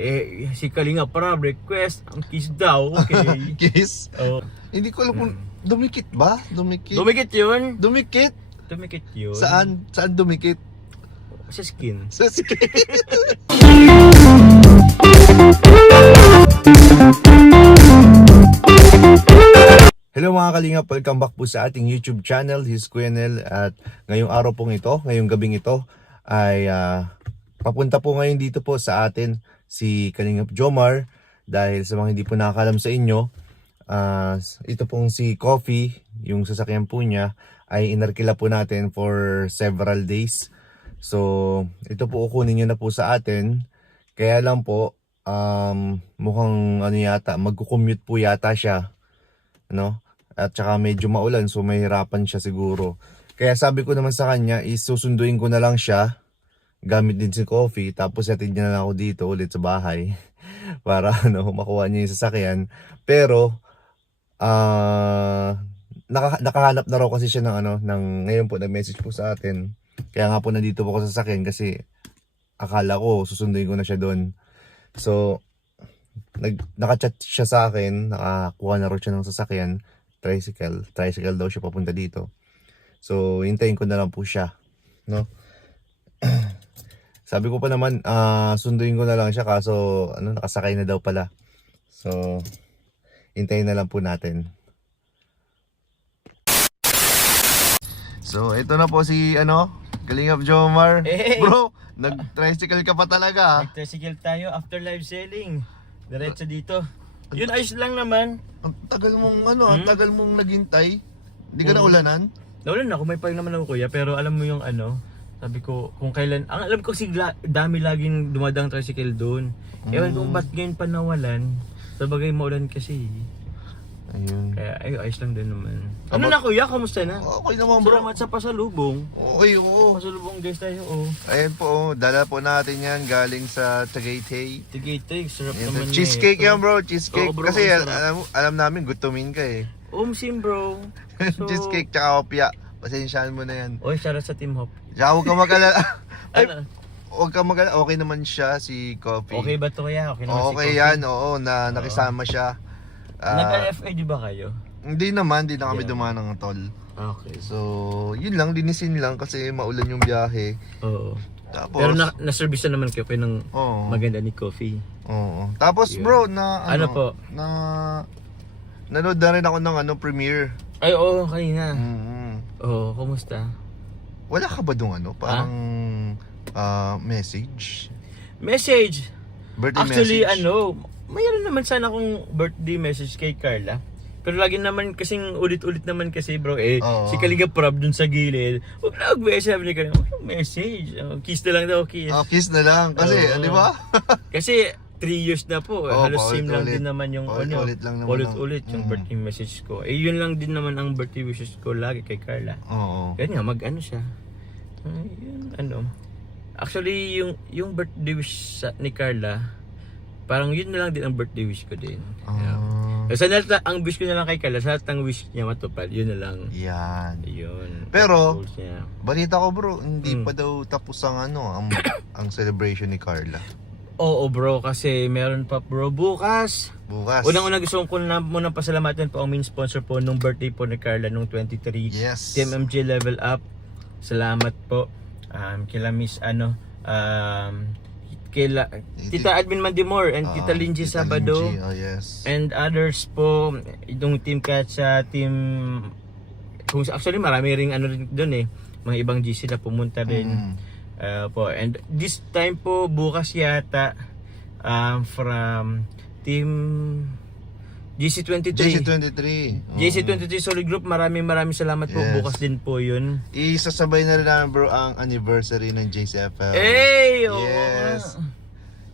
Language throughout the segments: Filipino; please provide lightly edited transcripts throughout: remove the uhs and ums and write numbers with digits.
Si Kalinga Prab request ang kiss daw. Okay. Kiss? Oh. Hindi ko alam kung dumikit ba? Dumikit? Dumikit yun. Dumikit? Dumikit yun. Saan? Saan dumikit? Sa skin. Sa skin. Hello mga kalingap, welcome back po sa ating YouTube channel. This is Kuya Nel at ngayong araw pong ito, ngayong gabing ito ay papunta po ngayon dito po sa atin si Kalingap Jomar. Dahil sa mga hindi po nakakalam sa inyo, ito pong si Coffee, yung sasakyan po niya ay inarkila po natin for several days. So ito po kukunin nyo na po sa atin. Kaya lang po mukhang ano yata, magkukommute po yata siya, no? At saka medyo maulan, so mahirapan siya siguro. Kaya sabi ko naman sa kanya is susunduin ko na lang siya gamit din si Coffee, tapos hatid niya na lang ako dito ulit sa bahay para makuha niya yung sasakyan. Pero nakahanap na raw kasi siya ng ngayon po nag-message po sa atin. Kaya nga po nandito po ako sa sasakyan kasi akala ko susunduin ko na siya doon. So nakachat siya sa akin, nakakuha na raw siya ng sasakyan, tricycle daw siya papunta dito. So hintayin ko na lang po siya, no? Sabi ko pa naman sunduin ko na lang siya, kaso nakasakay na daw pala. So hintayin na lang po natin. So ito na po si Kalingap Jomar. Hey! Bro, nag-tricycle ka pa talaga. Nag-tricycle tayo after live selling. Diretso dito. Yun, ayos lang naman. Ang tagal mong ang tagal mong naghintay. Hindi ka na ulanan? Naulan ako, may pag naman ako kuya, pero alam mo yung sabi ko kung kailan, ang alam ko dami laging dumadang tricycle doon. Ewan kung ba't ngayon pa nawalan. Sabagay maulan kasi. Ayun. Kaya ayos lang din naman. Ano na kuya, kamusta na? Okay naman bro. Salamat sa pasalubong. Okay, oo. Pasalubong guys tayo, Ayan po, dala po natin yan galing sa Tagaytay. Tagaytay, sarap Ayan, naman cheesecake na yan bro, cheesecake. Oo, bro, Kasi ang sarap. alam namin gutumin ka eh. Sim bro. So, Cheesecake tsaka opya. Pasensyaan mo na yan. oy, shout sa Team Hop. Tsaka huwag ka mag-alala. Ano? Huwag ka mag-alala. Okay naman siya si Coffee. Okay ba to kaya? Okay naman Okay si yan, oo, na nakisama siya. Nag-RFA di ba kayo? Hindi naman, hindi na kami Yeah. dumaan ng tol. Okay. So, yun lang, linisin lang kasi maulan yung biyahe. Oo. Tapos, Pero na-service na naman kayo ng oo. maganda ni Coffee. Oo. Tapos Yun. bro, na Ano po? nanood na rin ako ng premiere. Ay, oo, kanina. Mm-hmm. Oo, kumusta? Wala ka ba dong parang message? Message! Birthday Actually, message? mayroon naman sana akong birthday message kay Carla. Pero lagi naman kasing ulit-ulit naman kasi bro Oo. si Kalinga Prab dun sa gilid. Huwag na mag-message, sabi ni Kalinga, message. Kiss na lang daw, kiss. Kiss na lang. Kasi, Oo. di ba? Kasi 3 years na po, Oo, halos same lang paulit-ulit. din naman yung Paulit-ulit lang naman paulit-ulit yung birthday message ko. Yun lang din naman ang birthday wishes ko lagi kay Carla. Oo. Kaya nga siya. Yun, actually yung birthday wish ni Carla, parang yun na lang din ang birthday wish ko din. Sa ang wish ko na lang kay Carla, sa lahat ng wish niya matupad, yun na lang. Yan. Yun. Pero, Goals niya. balita ko bro, hindi pa daw tapos ang ang celebration ni Carla. Oo bro, kasi meron pa bro bukas. Bukas. Unang-una gusto ko na muna pasalamatan po ang main sponsor po nung birthday po ni Carla nung 23. Yes. Team MJ Level Up. Salamat po. Kila Miss kila Tita Admin Mandimor and Tita Lindsay Tita Sabado. Lindsay, yes. And others po, itong Team Cat sa Team, kung actually marami ring rin doon mga ibang GC na pumunta rin. Po. And this time po bukas yata from Team GC23. GC23 Solid Group, maraming salamat po. Yes. Bukas din po yun. Isasabay na rin namin bro ang anniversary ng JCFL. Hey! Yes.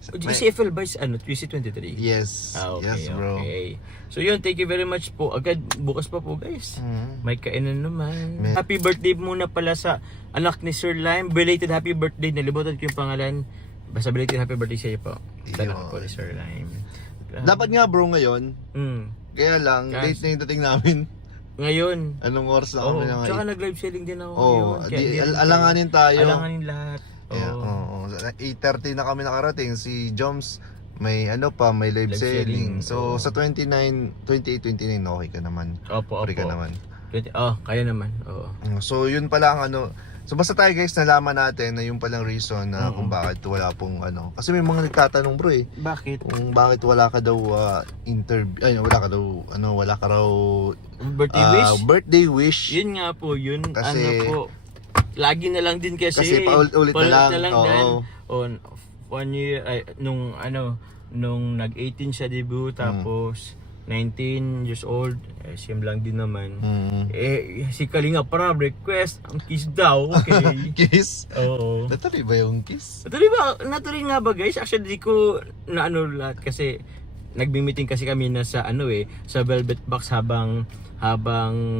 GCFL ba is GC23? Yes. Okay, Yes bro. okay. So yun, thank you very much po. Agad bukas pa po guys. May kainan naman. Happy birthday muna pala sa anak ni Sir Lime. Belated happy birthday. Nalimutan ko yung pangalan. Basta belated happy birthday sa iyo po. Anak po ni Sir Lime. Dapat nga bro ngayon. Kaya lang, late na yung dating namin. Ngayon. Anong oras na kami na ngayon? Tsaka nag-live selling din ako ngayon. Alanganin tayo. Alanganin lahat. Yeah, 8:30 na kami nakarating. Si Joms may ano pa, may live Live selling. selling, So oo. sa 28, 29 okay ka naman. Opo, Free ka opo. naman. Kaya naman. Oo. So yun pala ang ano. So basta tayo guys, nalaman natin na yung palang reason na kung bakit wala pong ano. Kasi may mga nagtatanong bro eh. Bakit? Kung bakit wala ka daw wala ka raw Birthday wish? birthday wish. Yun nga po, yun. Kasi- ano po. Lagi na lang din kasi. Kasi paulit-ulit na lang. Dan. Oo. On 1 year, nung nag-18 siya debut, tapos 19 years old, same lang din naman. Si Kalinga Prab request ang kiss daw, okay. Kiss? Oo. Natuloy ba yung kiss? Natuloy nga ba guys? Actually di ko na lahat kasi nagbi-meeting kasi kami na sa sa Velvet Box habang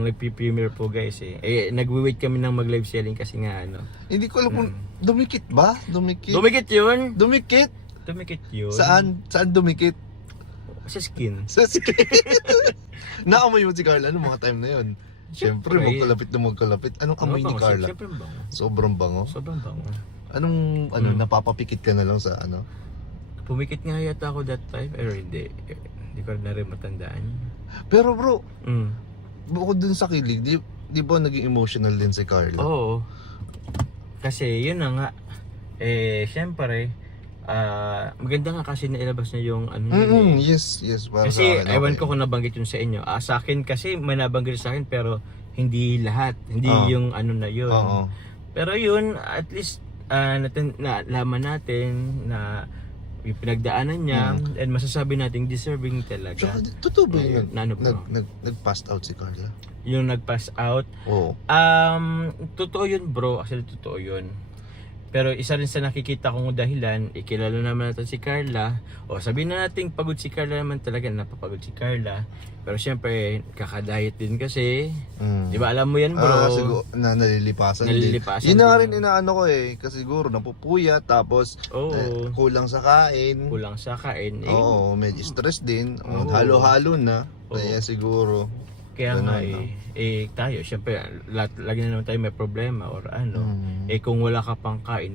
nagpi-premiere po guys eh. Nagwi-wait kami ng mag-live selling kasi nga Hindi ko alam kung dumikit ba? Dumikit? Dumikit yun. Dumikit? Dumikit yun. Saan? Saan dumikit? Sa skin. Sa skin. Naamoy mo si Carla noong mga time na yun. Siyempre, magkalapit na magkalapit. Anong amoy ni Carla? Siyempre bango. Sobrang bango. Sobrang bango. Anong napapapikit ka na lang sa ano? Pumikit nga yata ako that time. Pero hindi. Hindi ko na rin matandaan. Pero bro, Mm. bukod dun sa kilig, di ba naging emotional din si Carla? Oo. Kasi yun na nga. Siyempre, maganda nga kasi nailabas niya yung Yes, para kasi sa akin, ewan okay. ko kung nabanggit yun sa inyo. Sa akin kasi may nabanggit sa akin pero hindi lahat. Hindi yung na yun. Oo. Pero yun, at least nalaman natin na yung pinagdaanan niya and masasabi natin deserving talaga. Tsaka, totoo ba yun? Na ano, bro? Nag-passed out si Carla? Yung nag-pass out. Oo. Totoo yun bro, actually totoo yun. Pero isa rin sa nakikita kong dahilan, ikilala naman natin si Carla. O sabihin na natin pagod si Carla naman talaga, napapagod si Carla. Pero syempre, kakadiet din kasi. Di ba alam mo yan bro? Siguro, nalilipasan din. Nalilipasan Yun na nga din, rin inaano ko eh. Kasi siguro napupuyat, tapos Oo. kulang sa kain. Kulang sa kain. Oo, medyo stress din. Oo. Halo-halo na. Oo. Kaya siguro. Kaya nga Ganun, tayo, syempre, lagi na naman tayo may problema or kung wala ka pang kain,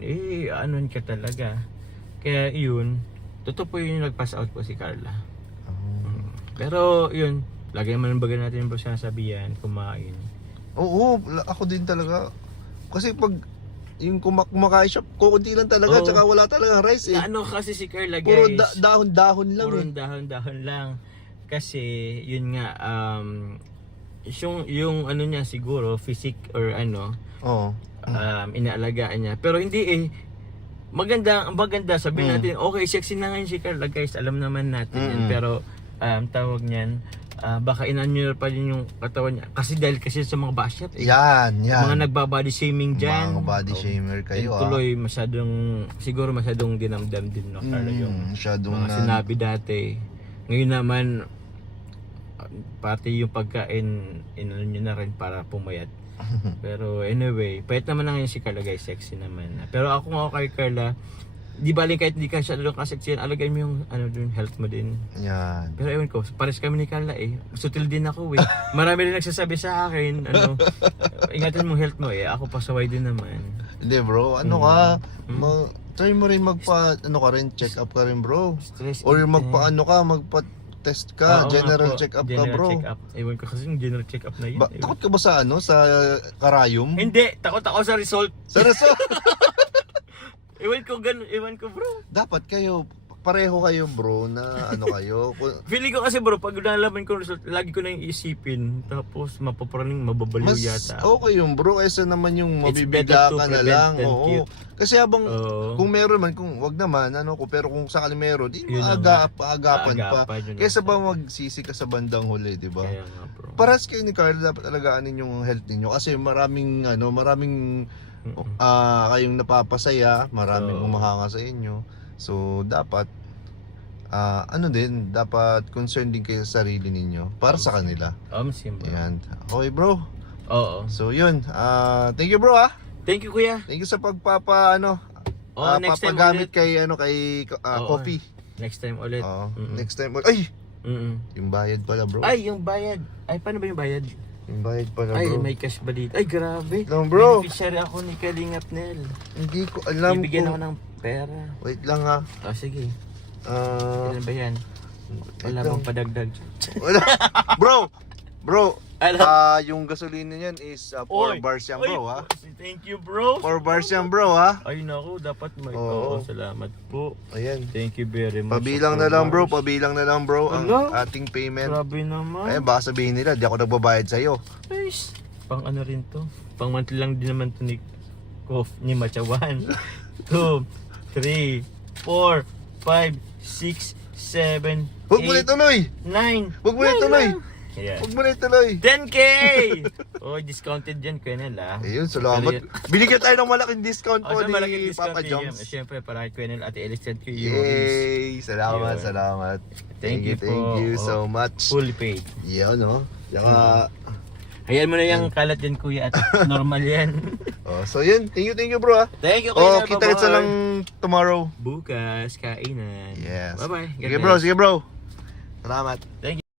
anon ka talaga. Kaya yun, totoo po yun yung nag-pass out po si Carla. Pero yun, lagi naman ang baga natin yung sinasabihan, kumain. Oo, ako din talaga. Kasi pag yung kumakain siya, kukunti lang talaga, Oo. tsaka wala talagang rice eh. Na kasi si Carla guys, Puro dahon-dahon lang puro eh. dahon-dahon lang. Kasi yun nga, yung niya siguro, physique or Oo. inaalagaan niya. Pero hindi maganda sabihin natin, okay, sexy na ngayon si Carla guys, alam naman natin yan. Pero tawag niyan, baka inanyo pa din yung katawan niya. Kasi dahil kasi sa mga basher Yan. mga nagbabody shaming dyan. Mga body shamer kayo And tuloy siguro masyadong dinamdam din no, Carla yung masyadong mga sinabi dati. Ngayon naman, pati yung pagkain, inano nyo na rin para pumayat. Pero anyway, payat naman na ngayon si Carla guys, sexy naman. Pero ako nga kay Carla, di baling kahit hindi ka siya doon kaseksyan, alagay mo yung health mo din. Yan. Pero ewan ko, pares kami ni Carla sutil din ako Marami rin nagsasabi sa akin, ingatan mo health mo ako pasaway din naman. Hindi bro, try mo rin check up ka rin bro. Stress Or eating. magpa-test ka, Oo nga general po, check up ka general bro. check up. Ewan ko kasi yung general check up na yun. Takot ka ba sa sa karayom? Hindi, takot ako sa result. Sa result? Ewan ko bro. Dapat pareho kayo bro na kayo. Feeling ko kasi bro, pag nalaman ko result, lagi ko na yung isipin. Tapos mapaparaning mababaliw Mas yata. okay yung bro kaysa naman yung It's mabibigla better to ka na prevent lang. than Oo. cure. Kasi habang Oo. kung meron man, kung wag naman, pero kung sakali meron, di Yun na nga. paagapan pa. Paagapan, yun Kaysa na. ba magsisi ka sa bandang huli, di ba? Kaya nga bro. Paras kayo ni Carl, dapat alagaanin yung health ninyo kasi maraming kayong napapasaya, maraming Oo. umahanga sa inyo. So dapat dapat concerned din kayo sa sarili ninyo para sa kanila. Simple. Ayan. Okay bro. Oo. So yun, thank you bro Thank you kuya. Thank you sa next time papagamit ulit. kay Oo. coffee. Next time ulit. Oo. Mm-mm. Next time. Ay, Mm-mm. yung bayad pala bro. Ay, yung bayad. Ay, paano ba yung bayad? Yung bayad pala Ay, bro. may cash ba dito? Ay, grabe. Lang, bro. Beneficiary ako ni Kalingap Nel. Hindi ko alam Bibigyan kung... ako ng pera. Wait lang ha. Sige. Ilan ba yan? Wala ito. bang padagdag? Wala. Bro, Ano? yung gasolina niyan is 4 Oy, bars yan, oy, bro, ha? Thank you, bro. 4 bars yan, bro, ha? Ay, naku, dapat may Oo. salamat po. Ayan. Thank you very much. Pabilang na lang, bro. Pabilang na lang, bro, ang Ala. ating payment. Grabe naman. Ayan, baka sabihin nila, di ako nagbabayad sa'yo. Nice. Pang ano rin to. Pang monthly lang din naman to ni ni Matcha 1, 2, 3, 4, 5, 6, 7, Huwag mo na 8, ituloy! 9. Huwag mo na ituloy! Yeah. Huwag mo na ituloy! 10K! Oh, discounted yan, Kuya ah. Ayun, salamat. Binigyan tayo ng malaking discount po So, ni malaking discount Papa ni Joms. Siyempre, para kay Kuya Ate Elised ko Yay! Salamat, Yun. salamat. Thank you Thank po. you so much. fully paid. Yan, no? Saka, Hayaan mo na yung kalat yan, Kuya, at normal yan. so yun. Thank you, bro, ha? Thank you, Oh, Kuya. kita kita Bye-bye. lang tomorrow. Bukas, kainan. Yes. Bye-bye. God Sige, bless. bro. Salamat. Thank you.